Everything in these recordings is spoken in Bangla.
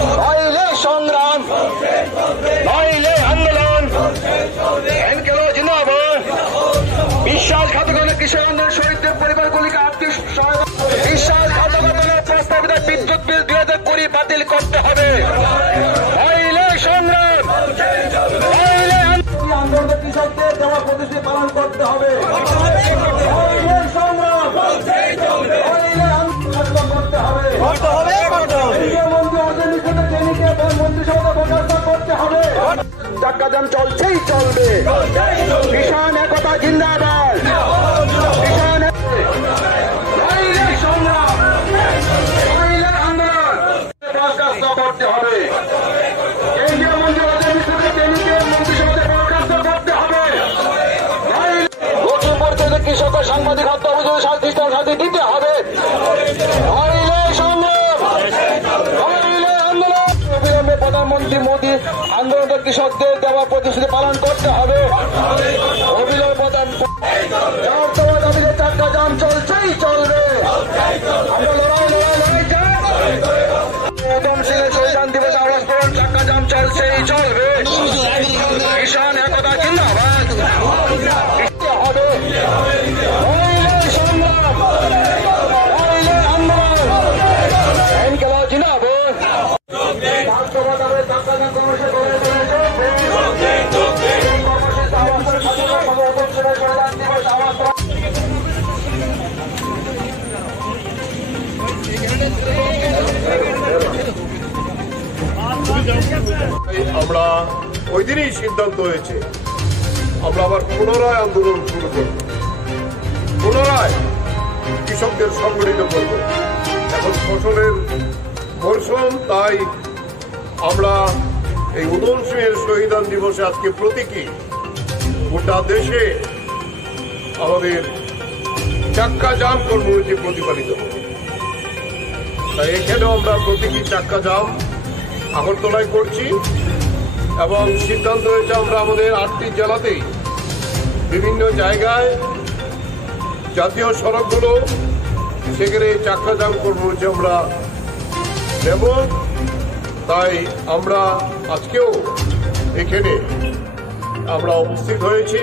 নইলে সংগ্রাম, নইলে আন্দোলন। এনকেলো জিন্দাবাদ। বিশ্বাসঘাতকতা কৃষক আন্দোলন শহীদদের পরিবারগুলিকে আর্থিক সহায়তা, বিশ্বাসঘাতকতার প্রস্তাবিত বিদ্যুৎ বিল 2020 বাতিল করতে হবে। নইলে সংগ্রাম, নইলে আন্দোলন কৃষকদের দেওয়া প্রতিশ্রুতি পালন করতে হবে। নইলে সংগ্রাম, নইলে আন্দোলন করতে হবে। মন্ত্রিসভা বরখাস্ত করতে হবে। চাক্কা জাম চলছেই চলবে। কিষাণ একতা জিন্দাবাদ। কিষাণ নইলে সংগ্রাম, নইলে আন্দোলন বরখাস্ত করতে হবে। কেন্দ্রীয় মন্ত্রী মন্ত্রিসভাতে বরখাস্ত করতে হবে। লক্ষ্মীপুর থেকে কৃষক ও সাংবাদিক হত্যা অভিযোগে শাস্তি দিতে হবে। নইলে সংগ্রাম, নইলে আন্দোলন। অবিলম্বে প্রধানমন্ত্রী মোদী আন্দোলনের কৃষকদের দেওয়া প্রতিশ্রুতি পালন করতে হবে। অবিলম্বে দাবিতে চাক্কা জাম চলছেই চলবে। আমরা লড়াই উদম সিং এর সংবিধান দিবস আওয়াজ করুন, চাক্কা জাম চলছেই চলবে। কিষাণ একতা জিন্দাবাদ হবে। নইলে সংগ্রাম, নইলে আন্দোলন। এনকেলো জিন্দাবাদ। আমরা ওই দিনই সিদ্ধান্ত হয়েছে আমরা আবার পুনরায় আন্দোলন শুরু করব, পুনরায় কৃষকদের সংগঠিত করব। এখন ফসলের মরশুম, তাই আমরা এই উদম সিংহের শহীদান দিবসে আজকে প্রতীকী গোটা দেশে আমাদের চাক্কা জাম কর্মসূচি প্রতিপালিত হবে। তাই এখানেও আমরা প্রতীকী চাক্কা জাম আগরতলায় করছি এবং সিদ্ধান্ত হয়েছে আমরা আমাদের 8টি জেলাতেই বিভিন্ন জায়গায় জাতীয় সড়কগুলো সেখানে চাক্কা জাম কর্মসূচি আমরা দেব। তাই আমরা আজকেও এখানে আমরা উপস্থিত হয়েছি।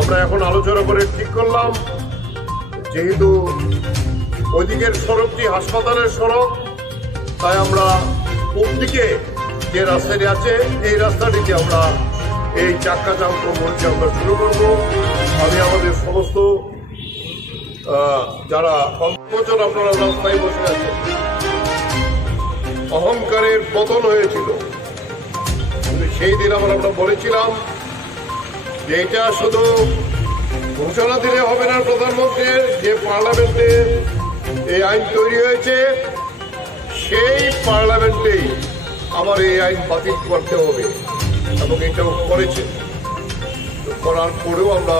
আমরা এখন আলোচনা করে ঠিক করলাম, যেহেতু ওইদিকের সড়কটি হাসপাতালের সড়ক, তাই আমরা পূর্ব দিকে যে রাস্তাটি আছে এই রাস্তাটিতে আমরা এই চাক্কা জাম কর্মসূচি আমরা শুরু করব। আমি আমাদের সমস্ত যারা 5 বছর আপনারা রাস্তায় বসে আছেন, অহংকারের পতন হয়েছিল, কিন্তু সেই দিন আমরা বলেছিলাম যে এটা শুধু ঘোষণা দিলে হবে না, প্রধানমন্ত্রীর যে পার্লামেন্টে এই আইন তৈরি হয়েছে সেই পার্লামেন্টেই আমার এই আইন বাতিল করতে হবে এবং এটাও করেছে। করার পরেও আমরা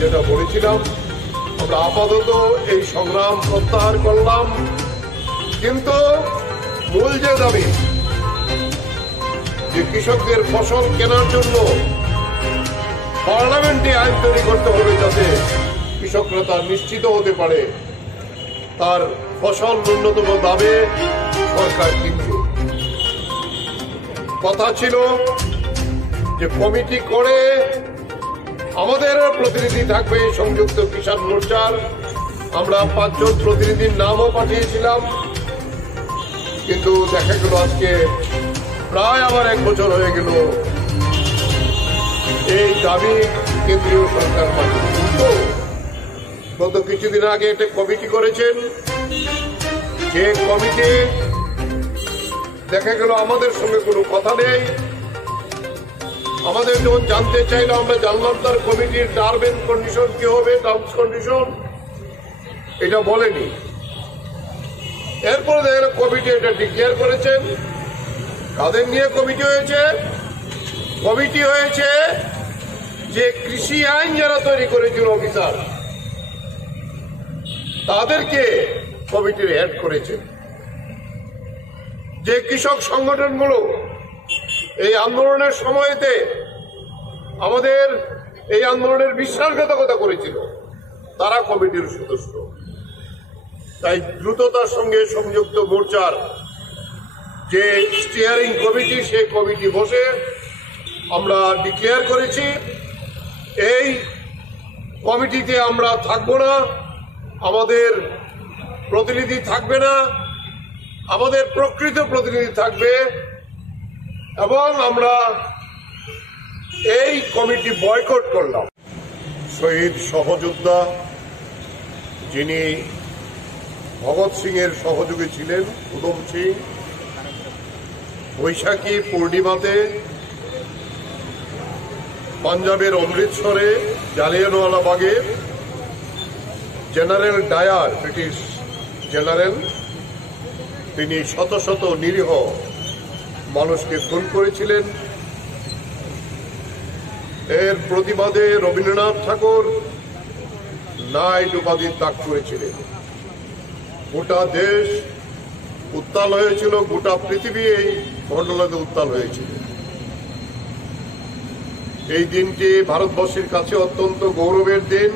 যেটা বলেছিলাম, আমরা আপাতত এই সংগ্রাম প্রত্যাহার করলাম, কিন্তু মূল যে দাবি যে কৃষকদের ফসল কেনার জন্য পার্লামেন্টে আইন তৈরি করতে হবে, যাতে কৃষকরা তার নিশ্চিত হতে পারে তার ফসল ন্যূনতম দামে সরকার কিনবে। কথা ছিল যে কমিটি করে আমাদের প্রতিনিধি থাকবে সংযুক্ত কিষাণ মোর্চার। আমরা 5 জন প্রতিনিধির নামও পাঠিয়েছিলাম, কিন্তু দেখা গেল আজকে প্রায় আবার 1 বছর হয়ে গেল এই দাবি কেন্দ্রীয় সরকার পাঠিয়ে। গত কিছুদিন আগে একটা কমিটি করেছেন, যে কমিটি দেখা গেল আমাদের সঙ্গে কোনো কথা নেই। আমাদের যখন জানতে চাইলো আমরা জানলাম তার কমিটির টার্ম এন্ড কন্ডিশন কি হবে, টার্মস কন্ডিশন এটা বলেনি। এরপরে দেখা গেল কমিটি এটা ডিক্লেয়ার করেছেন। কাদের নিয়ে কমিটি হয়েছে? কমিটি হয়েছে যে কৃষি আইন যারা তৈরি করেছিল অফিসার, তাদেরকে কমিটির হেড করেছেন। যে কৃষক সংগঠনগুলো এই আন্দোলনের সময়তে আমাদের এই আন্দোলনের বিশ্বাসঘাতকতা করেছিল, তারা কমিটির সদস্য। তাই দ্রুততার সঙ্গে সংযুক্ত মোর্চার যে স্টিয়ারিং কমিটি, সেই কমিটি বসে আমরা ডিক্লেয়ার করেছি এই কমিটিতে আমরা থাকবো না, আমাদের প্রতিনিধি থাকবে না, আমাদের প্রকৃত প্রতিনিধি থাকবে এবং আমরা এই কমিটি বয়কট করলাম। শহীদ সহযোদ্ধা যিনি ভগৎ সিং এর সহযোগী ছিলেন, উধম সিং, বৈশাখী পূর্ণিমাতে পাঞ্জাবের অমৃতসরে জালিয়ানওয়ালাবাগে জেনারেল ডায়ার, ব্রিটিশ জেনারেল, তিনি শত শত নিরীহ মানুষকে খুন করেছিলেন। এর প্রতিবাদে রবীন্দ্রনাথ ঠাকুর নাইট উপাধি ত্যাগ করেছিলেন। গোটা দেশ উত্তাল হয়েছিল, গোটা পৃথিবী এই ঘটনাতে উত্তাল হয়েছিল। এই দিনটি ভারতবর্ষের কাছে অত্যন্ত গৌরবের দিন।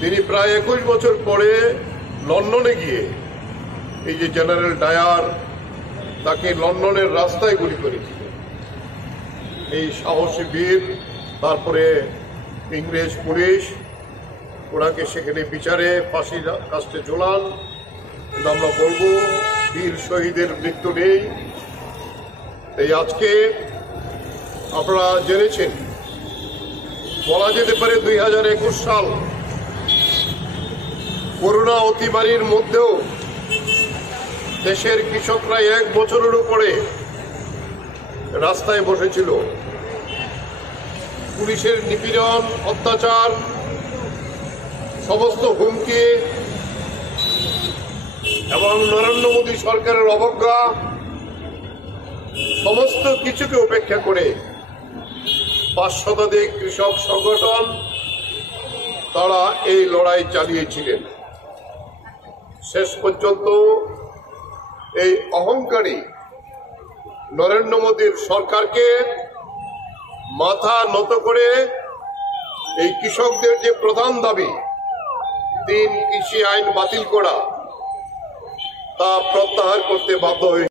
তিনি প্রায় 21 বছর পরে লন্ডনে গিয়ে এই যে জেনারেল ডায়ার, তাকে লন্ডনের রাস্তায় গুলি করেছিলেন। এই সাহসী বীর, তারপরে ইংরেজ পুলিশ ওনাকে সেখানে বিচারে ফাঁসির কাস্টে ঝোলান। কিন্তু আমরা বলবো বীর শহীদের মৃত্যু নেই। এই আজকে আপনারা জেনেছেন, বলা যেতে পারে 2021 সাল করোনা অতিমারির মধ্যেও দেশের কৃষকরা 1 বছরের উপরে রাস্তায় বসেছিল। পুলিশের নিপীড়ন, অত্যাচার, সমস্ত হুমকি এবং নরেন্দ্র মোদী সরকারের অবজ্ঞা, সমস্ত কিছুকে উপেক্ষা করে 5 শতাধিক কৃষক সংগঠন তারা এই লড়াই চালিয়েছিলেন। শেষ পর্যন্ত এই অহংকারী নরেন্দ্র মোদীর সরকারকে মাথা নত করে এই কৃষকদের যে প্রধান দাবি 3 কৃষি আইন বাতিল করা, তা প্রত্যাহার করতে বাধ্য হয়েছে।